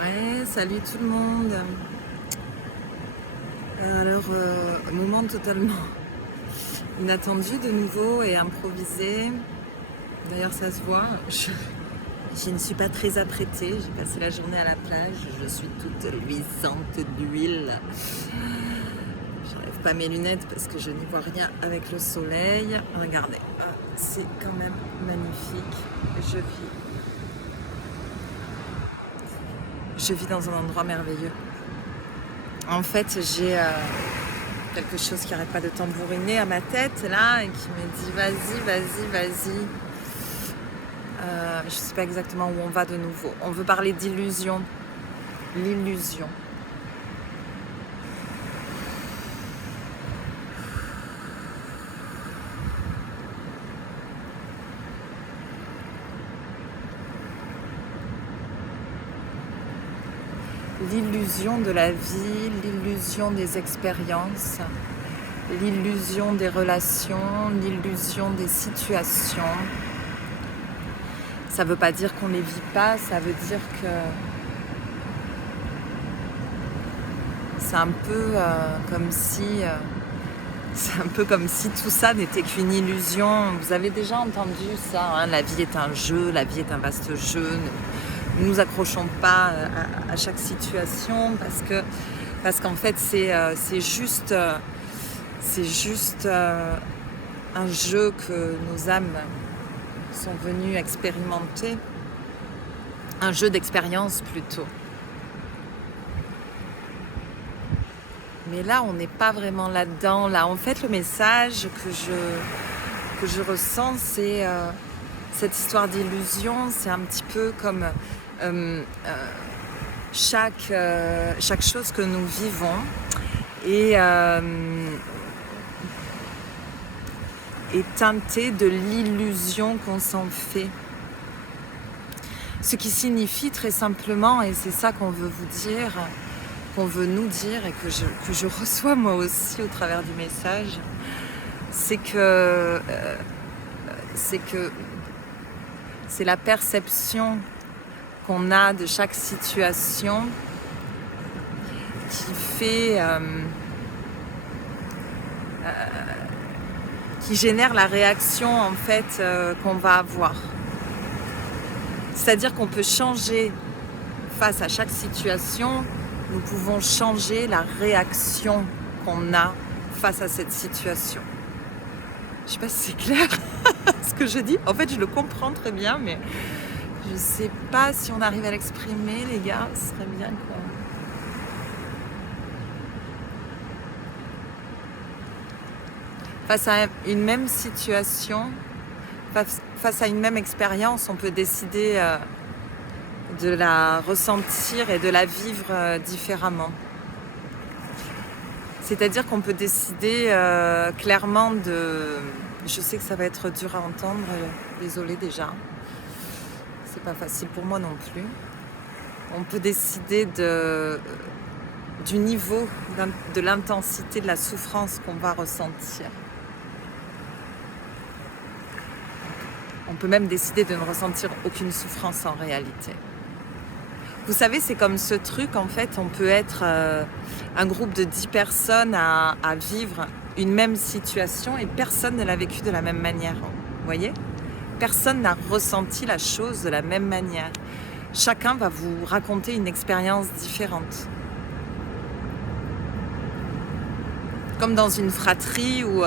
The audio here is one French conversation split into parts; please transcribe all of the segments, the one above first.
Ouais, salut tout le monde. Alors, moment totalement inattendu de nouveau et improvisé. D'ailleurs, ça se voit. Je ne suis pas très apprêtée. J'ai passé la journée à la plage. Je suis toute luisante d'huile. J'enlève pas mes lunettes parce que je n'y vois rien avec le soleil. Regardez, c'est quand même magnifique. Je vis dans un endroit merveilleux. En fait, j'ai quelque chose qui n'arrête pas de tambouriner à ma tête là et qui me dit vas-y. Je ne sais pas exactement où on va de nouveau. On veut parler d'illusion. L'illusion. L'illusion de la vie, l'illusion des expériences, l'illusion des relations, l'illusion des situations. Ça ne veut pas dire qu'on ne les vit pas, ça veut dire que c'est un peu comme si tout ça n'était qu'une illusion. Vous avez déjà entendu ça, hein, la vie est un jeu, la vie est un vaste jeu. Ne nous accrochons pas à chaque situation parce qu'en fait c'est juste un jeu que nos âmes sont venues expérimenter, un jeu d'expérience plutôt. Mais là, on n'est pas vraiment là-dedans. Là, en fait, le message que je ressens, c'est cette histoire d'illusion. C'est un petit peu comme chaque chose que nous vivons est teintée de l'illusion qu'on s'en fait. Ce qui signifie très simplement, et c'est ça qu'on veut vous dire, qu'on veut nous dire et que je reçois moi aussi au travers du message, c'est que c'est la perception qu'on a de chaque situation qui génère la réaction en fait qu'on va avoir. C'est-à-dire qu'on peut changer face à chaque situation, nous pouvons changer la réaction qu'on a face à cette situation. Je ne sais pas si c'est clair ce que je dis. En fait, je le comprends très bien, mais je ne sais pas si on arrive à l'exprimer, les gars. Ce serait bien quoi. Face à une même situation, face à une même expérience, on peut décider de la ressentir et de la vivre différemment. C'est-à-dire qu'on peut décider clairement de... Je sais que ça va être dur à entendre, désolée déjà. C'est pas facile pour moi non plus. On peut décider du niveau, de l'intensité de la souffrance qu'on va ressentir. On peut même décider de ne ressentir aucune souffrance en réalité. Vous savez, c'est comme ce truc, en fait, on peut être un groupe de 10 personnes à vivre une même situation et personne ne l'a vécu de la même manière. Vous voyez ? Personne n'a ressenti la chose de la même manière. Chacun va vous raconter une expérience différente. Comme dans une fratrie où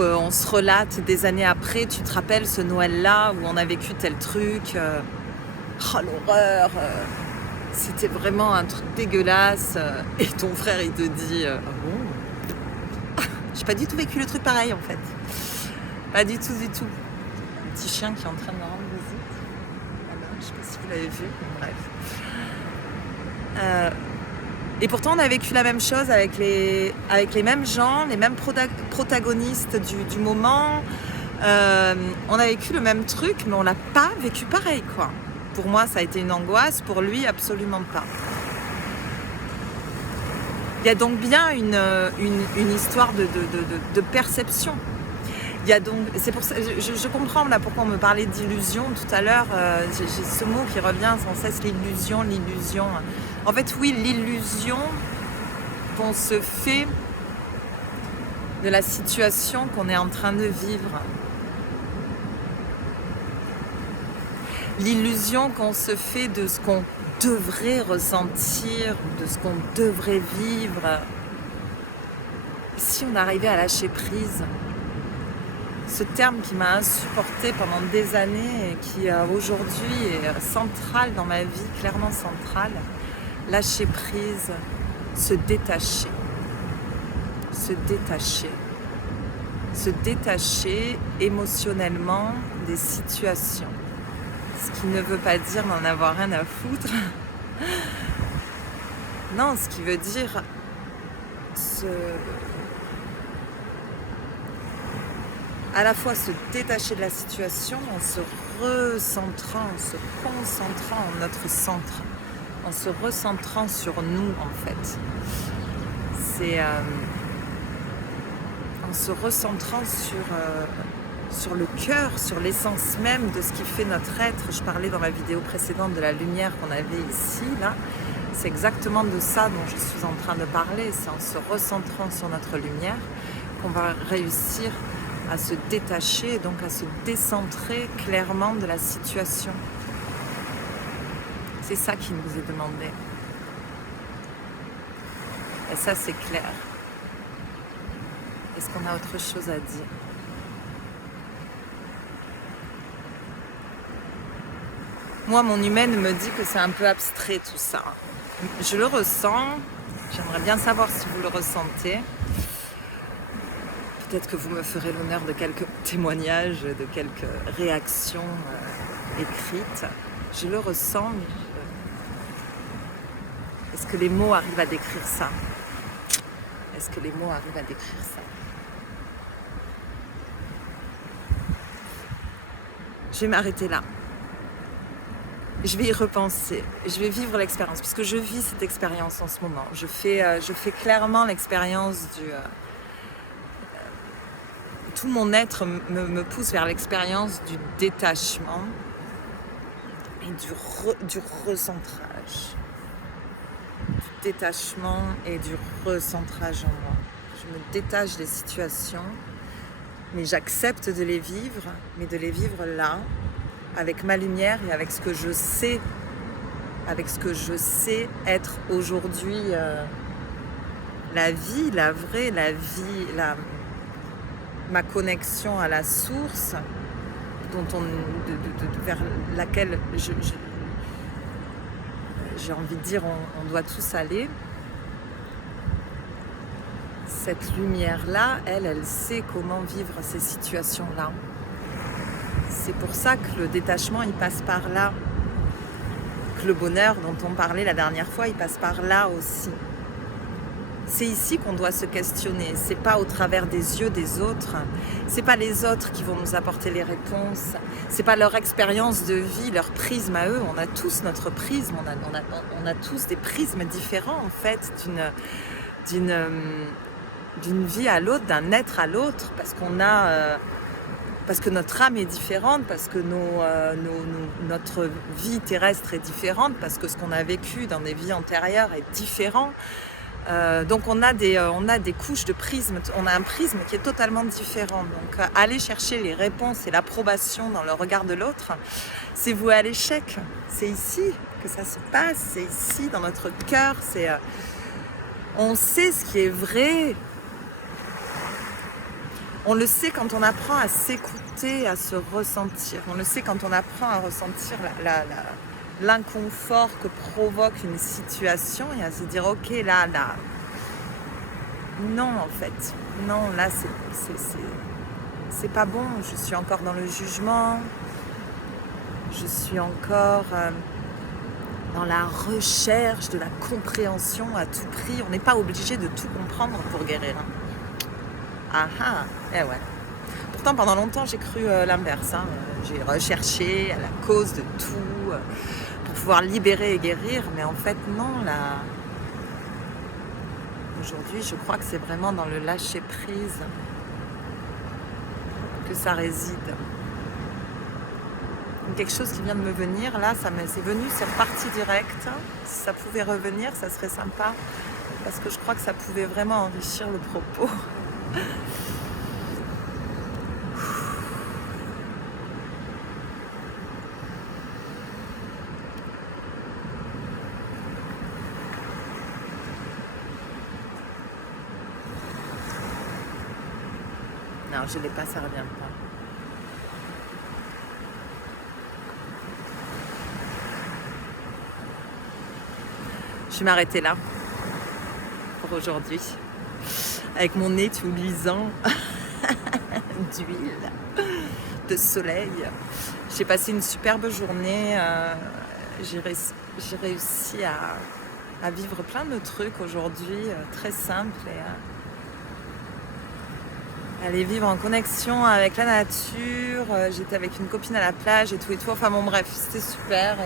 on se relate des années après, tu te rappelles ce Noël-là où on a vécu tel truc, oh l'horreur, c'était vraiment un truc dégueulasse, et ton frère il te dit ah bon, j'ai pas du tout vécu le truc pareil en fait, pas du tout. Un petit chien qui est en train de me rendre visite, voilà, je sais pas si vous l'avez vu, bref. Et pourtant, on a vécu la même chose avec les mêmes gens, les mêmes protagonistes du moment. On a vécu le même truc, mais on l'a pas vécu pareil, quoi. Pour moi, ça a été une angoisse. Pour lui, absolument pas. Il y a donc bien une histoire de perception. Il y a donc, c'est pour ça, je comprends là pourquoi on me parlait d'illusion tout à l'heure. J'ai ce mot qui revient sans cesse, l'illusion, l'illusion. En fait, oui, l'illusion qu'on se fait de la situation qu'on est en train de vivre. L'illusion qu'on se fait de ce qu'on devrait ressentir, de ce qu'on devrait vivre. Si on arrivait à lâcher prise, ce terme qui m'a insupporté pendant des années et qui aujourd'hui est central dans ma vie, clairement central, lâcher prise, se détacher, se détacher, se détacher émotionnellement des situations. Ce qui ne veut pas dire n'en avoir rien à foutre. Non, ce qui veut dire à la fois se détacher de la situation en se recentrant, en se concentrant en notre centre, en se recentrant sur nous en fait. C'est en se recentrant sur le cœur, sur l'essence même de ce qui fait notre être. Je parlais dans la vidéo précédente de la lumière qu'on avait ici, là. C'est exactement de ça dont je suis en train de parler. C'est en se recentrant sur notre lumière qu'on va réussir à se détacher et donc à se décentrer clairement de la situation. C'est ça qui nous est demandé. Et ça, c'est clair. Est-ce qu'on a autre chose à dire ? Moi, mon humaine me dit que c'est un peu abstrait tout ça. Je le ressens. J'aimerais bien savoir si vous le ressentez. Peut-être que vous me ferez l'honneur de quelques témoignages, de quelques réactions écrites. Je le ressens. Est-ce que les mots arrivent à décrire ça ? Est-ce que les mots arrivent à décrire ça ? Je vais m'arrêter là. Je vais y repenser. Je vais vivre l'expérience. Parce que je vis cette expérience en ce moment. Je fais clairement l'expérience du... tout mon être me pousse vers l'expérience du détachement et du recentrage. Du détachement et du recentrage en moi. Je me détache des situations, mais j'accepte de les vivre, mais de les vivre là, avec ma lumière et avec ce que je sais, être aujourd'hui la vie, la vraie, la vie, ma connexion à la source, vers laquelle j'ai envie de dire on doit tous aller. Cette lumière-là, elle sait comment vivre ces situations-là. C'est pour ça que le détachement, il passe par là. Que le bonheur dont on parlait la dernière fois, il passe par là aussi. C'est ici qu'on doit se questionner. C'est pas au travers des yeux des autres. C'est pas les autres qui vont nous apporter les réponses. C'est pas leur expérience de vie, leur prisme à eux. On a tous notre prisme. On a tous des prismes différents en fait d'une vie à l'autre, d'un être à l'autre, parce que notre âme est différente, parce que notre vie terrestre est différente, parce que ce qu'on a vécu dans des vies antérieures est différent. Donc on a des couches de prisme, on a un prisme qui est totalement différent. Donc aller chercher les réponses et l'approbation dans le regard de l'autre, c'est voué à l'échec. C'est ici que ça se passe, c'est ici dans notre cœur. On sait ce qui est vrai. On le sait quand on apprend à s'écouter, à se ressentir. On le sait quand on apprend à ressentir l'inconfort que provoque une situation et à se dire ok là. Non en fait. Non, là c'est pas bon. Je suis encore dans le jugement. Je suis encore dans la recherche de la compréhension à tout prix. On n'est pas obligé de tout comprendre pour guérir. Ah ah, eh ouais. Pourtant, pendant longtemps, j'ai cru l'inverse. J'ai recherché à la cause de tout pour pouvoir libérer et guérir. Mais en fait, non, là. Aujourd'hui, je crois que c'est vraiment dans le lâcher-prise. que ça réside. Quelque chose qui vient de me venir, là, c'est venu, c'est reparti direct. Si ça pouvait revenir, ça serait sympa, parce que je crois que ça pouvait vraiment enrichir le propos. Non, je l'ai pas, ça revient pas. Je vais m'arrêter là pour aujourd'hui. Avec mon nez tout luisant d'huile, de soleil. J'ai passé une superbe journée. J'ai réussi à vivre plein de trucs aujourd'hui, très simples. Et aller vivre en connexion avec la nature. J'étais avec une copine à la plage et tout. Enfin bon, bref, c'était super.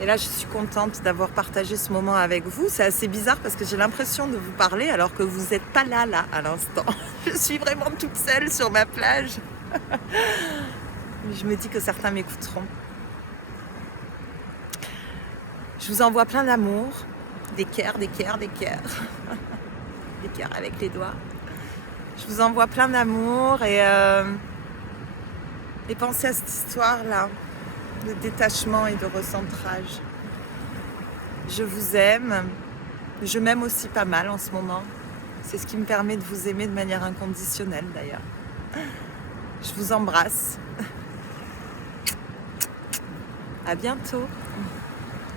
Et là, je suis contente d'avoir partagé ce moment avec vous. C'est assez bizarre parce que j'ai l'impression de vous parler alors que vous n'êtes pas là, à l'instant. Je suis vraiment toute seule sur ma plage. Je me dis que certains m'écouteront. Je vous envoie plein d'amour. Des cœurs, des cœurs, des cœurs. Des cœurs avec les doigts. Je vous envoie plein d'amour et pensez à cette histoire-là. De détachement et de recentrage. Je vous aime. Je m'aime aussi pas mal en ce moment. C'est ce qui me permet de vous aimer de manière inconditionnelle d'ailleurs. Je vous embrasse. À bientôt.